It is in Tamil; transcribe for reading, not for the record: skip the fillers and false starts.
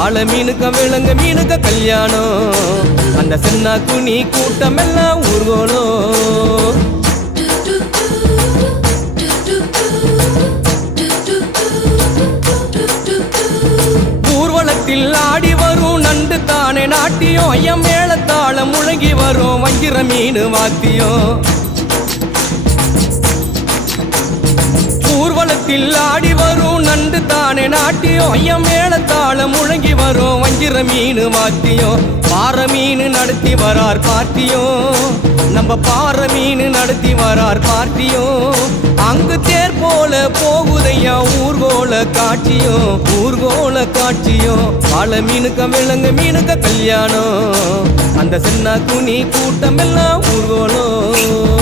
வாழை மீனுக்க விலங்கு மீனுக்க கல்யாணம் அந்த சின்ன குனி கூட்டம் எல்லாம் ஊர்கோலம் ஊர்வலத்தில் ஆடி வரும் நண்டு தானே நாட்டியம் ஐயம் மேளத்தாளம் முழங்கி வரும் வஞ்சிர மீன் வாத்தியம் ஊர்வலத்தில் ஆடி வரும் நண்டு தானே நாட்டியம் ஐயம் மேளத்தாளம் முழங்கி வரும் வஞ்சிர மீன் வாத்தியம் பாறை மீன் நடத்தி வரார் பார்ட்டியும் நம்ம பாறை மீன் நடத்தி வரார் பார்ட்டியும் அங்கு தேர் போல போகுதையா ஊர்கோல காட்சியும் வாழை மீனுக்க விலங்கு மீனுக்க கல்யாணம் அந்த சின்ன குனி கூட்டம் எல்லாம் ஊர்கோலம்